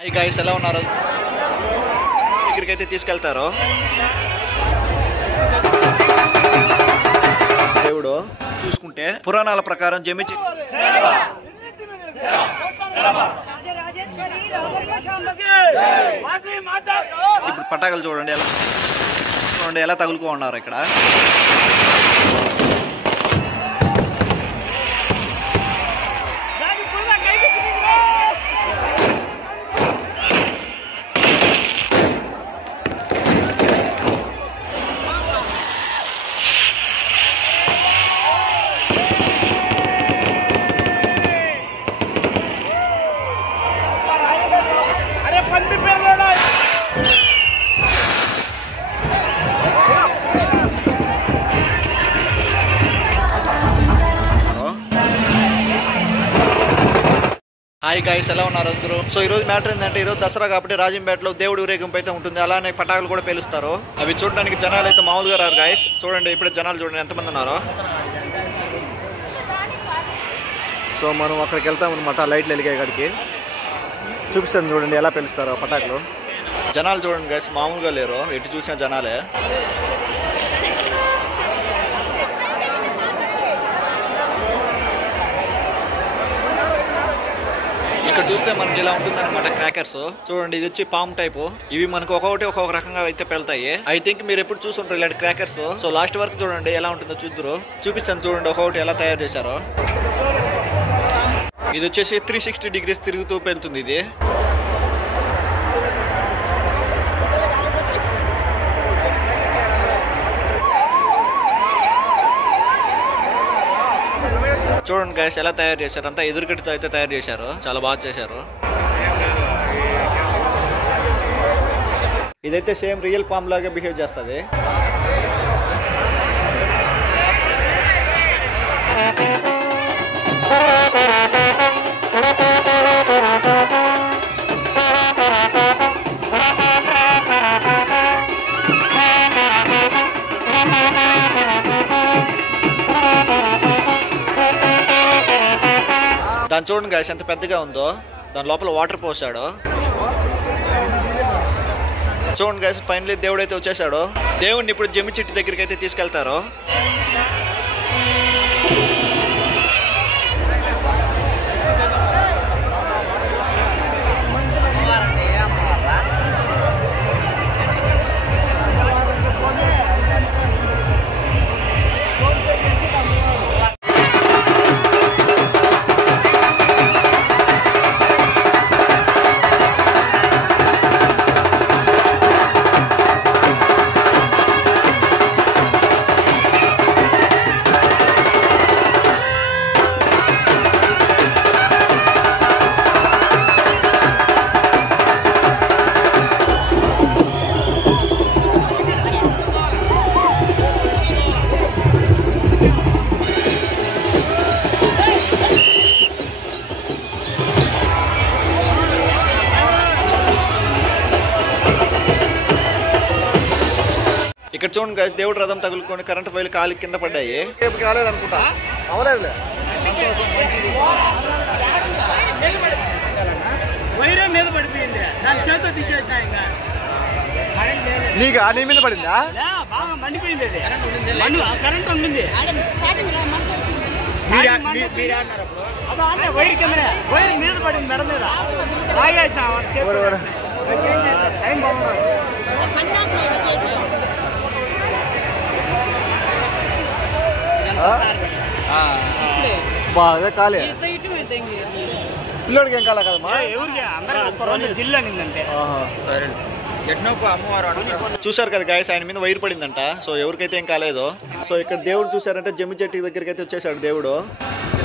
Hi guys, ఎలా ఉన్నారు? దగ్గరికి అయితే తీసుకెళ్తారు. దేవుడు చూసుకుంటే పురాణాల ప్రకారం జమ్మి ఇప్పుడు పటాకులు చూడండి ఎలా తగులుకో ఉన్నారు ఇక్కడ. హాయ్ గైస్, ఎలా ఉన్నారు అందరూ? సో ఈరోజు మ్యాటర్ ఏంటంటే, ఈరోజు దసరా కాబట్టి రాజంపేటలో దేవుడి ఊరేగింపు అయితే ఉంటుంది. అలానే పటాకులు కూడా పేలుస్తారు. అవి చూడడానికి జనాలు అయితే మామూలుగా రారు గైస్. చూడండి ఇప్పుడు జనాలు చూడండి ఎంతమంది ఉన్నారో. సో మనం అక్కడికి వెళ్తాం అనమాట. లైట్లు వెలిగాయి కాడికి చూపిస్తాను. చూడండి ఎలా పేలుస్తారో పటాకులు. జనాలు చూడండి గైస్, మామూలుగా లేరు. ఎటు చూసిన జనాలే. ఇక్కడ చూస్తే మనకి ఇలా ఉంటుంది అనమాట క్రాకర్స్. చూడండి, ఇది వచ్చి పామ్ టైప్. ఇవి మనకు ఒక్కొక్క రకంగా అయితే పెళ్తాయి. ఐ థింక్ మీరు ఎప్పుడు చూసుంటారు ఇలాంటి క్రాకర్స్. సో లాస్ట్ వరకు చూడండి ఎలా ఉంటుందో చూద్దరు. చూపిస్తాను చూడండి ఒక్కొక్కటి ఎలా తయారు చేశారో. ఇది వచ్చేసి 360 degrees తిరుగుతూ పెళ్తుంది ఇది. చూడండి గైస్ ఎలా తయారు చేశారు. అంతా ఎదురుగడ్డతో అయితే తయారు చేశారు. చాలా బాగా చేశారు. ఇదైతే సేమ్ రియల్ పామ్ లాగా బిహేవ్ చేస్తుంది. దాన్ని చూడండి గైస్ ఎంత పెద్దగా ఉందో. దాని లోపల వాటర్ పోసాడు. చూడండి గైస్, ఫైనలీ దేవుడు అయితే వచ్చేసాడు. దేవుడిని ఇప్పుడు జమ్మి చెట్టు దగ్గరికి అయితే తీసుకెళ్తారు. ఇక్కడ చూడండి గైస్, దేవుడు రథం తగులుకొని కరెంట్ వైర్లు కాలి కింద పడ్డాయి. రేపు కాలేదు అనుకుంటా. అవలేదులే, నీకా? నీ మీద పడిందా? బాగా కాలే. పిల్లోడికి ఏం కాలే కదమ్మా. చూసారు కదా గైస్, ఆయన మీద వైర్ పడిందంట. సో ఎవరికైతే ఏం కాలేదు. సో ఇక్కడ దేవుడు చూసారంటే జమ్మి చెట్టు దగ్గరికి అయితే వచ్చేసాడు దేవుడు.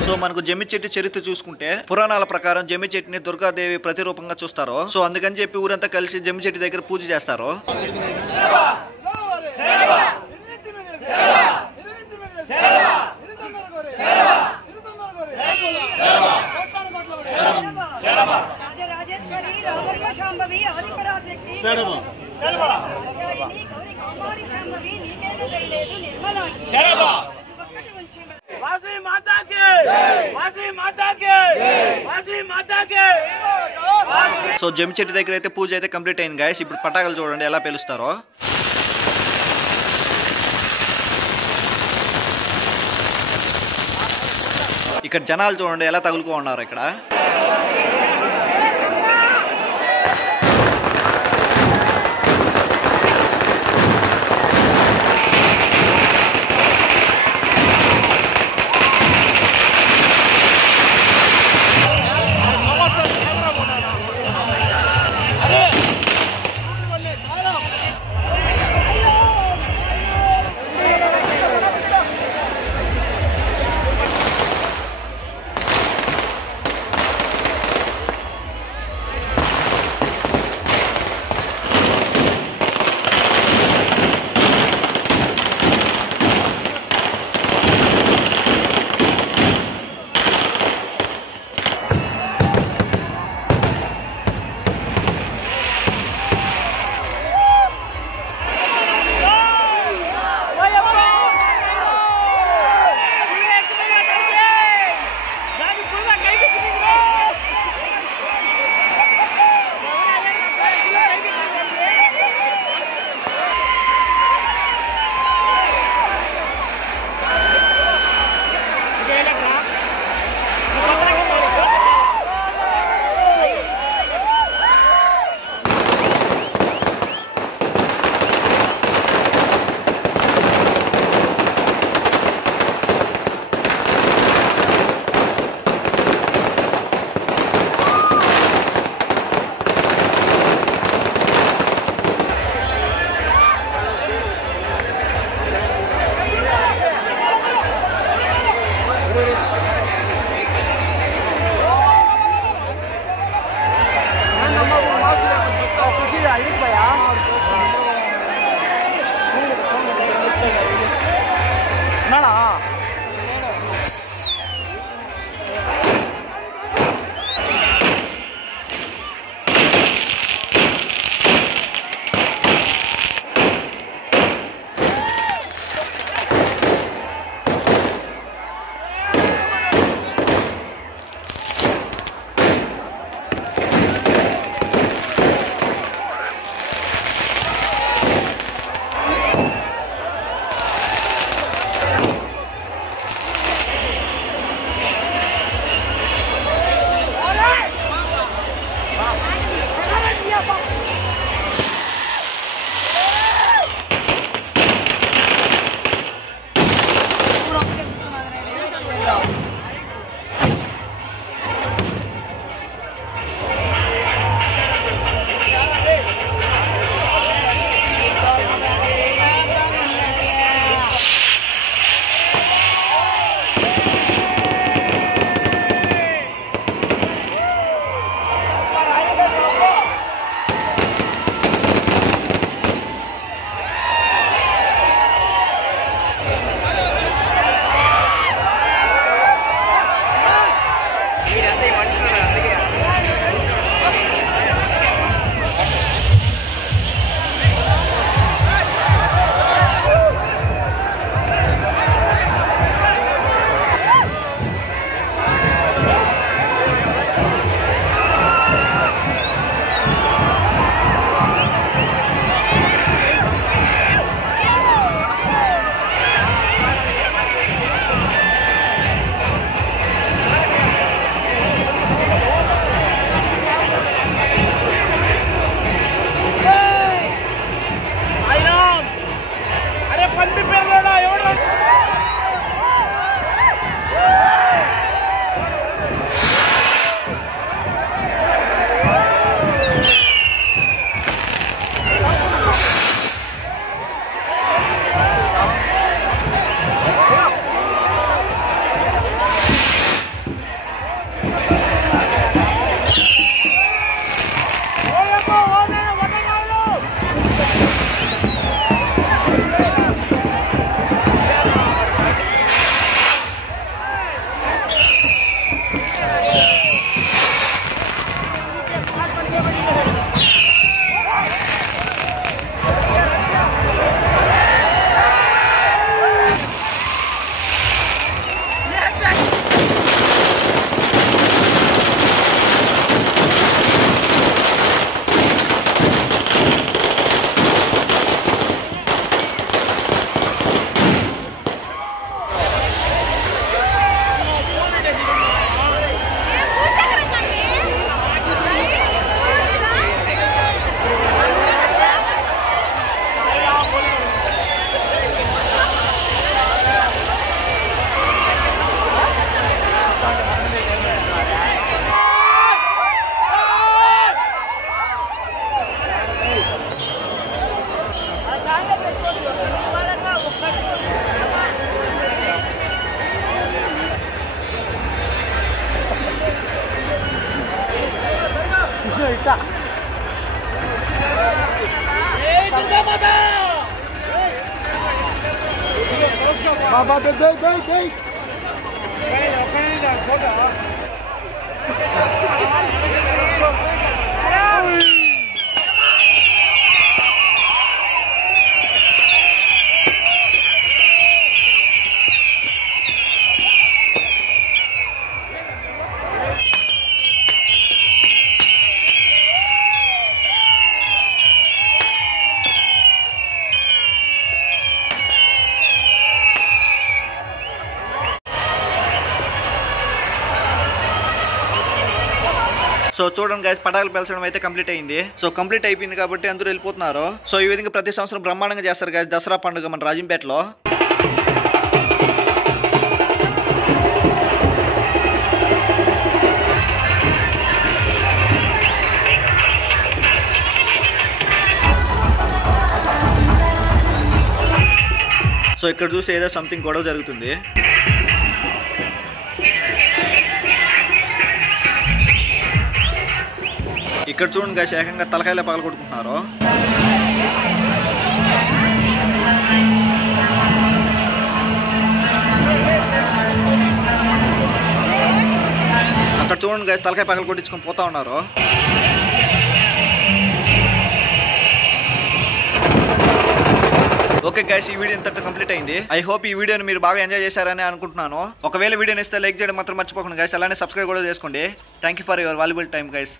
సో మనకు జమ్మి చెట్టు చరిత్ర చూసుకుంటే పురాణాల ప్రకారం జమ్మి చెట్టుని దుర్గాదేవి ప్రతిరూపంగా చూస్తారు. సో అందుకని చెప్పి ఊరంతా కలిసి జమ్మి చెట్టు దగ్గర పూజ చేస్తారు. సో జమ్మి చెట్టు దగ్గర అయితే పూజ అయితే కంప్లీట్ అయింది గైస్. ఇప్పుడు పటాకులు చూడండి ఎలా పేలుస్తారో. ఇక్కడ జనాలు చూడండి ఎలా తగులుకో ఉన్నారు ఇక్కడ. సో చూడండి గైస్, పటాకులు పేల్చడం అయితే కంప్లీట్ అయింది. సో కంప్లీట్ అయిపోయింది కాబట్టి అందరూ వెళ్ళిపోతున్నారు. సో ఈ విధంగా ప్రతి సంవత్సరం బ్రహ్మాండంగా చేస్తారు గైస్ దసరా పండుగ మన రాజంపేటలో. సో ఇక్కడ చూసి ఏదో సంథింగ్ గొడవ జరుగుతుంది. ఇక్కడ చూడండి గైస్, ఏకంగా తలకాయలే పగల కొట్టుకుంటున్నారు. అక్కడ చూడండి గైస్, తలకాయ పగల కొట్టించుకొని పోతా ఉన్నారు. ఓకే గైస్, ఈ వీడియో ఇంతటితో కంప్లీట్ అయింది. ఐ హోప్ ఈ వీడియోని మీరు బాగా ఎంజాయ్ చేశారని అనుకుంటున్నాను. ఒకవేళ వీడియోని ఇస్తే లైక్ చేయడం మాత్రం మర్చిపోకండి గైస్. అలానే సబ్స్క్రైబ్ కూడా చేసుకోండి. Thank you for your valuable time guys.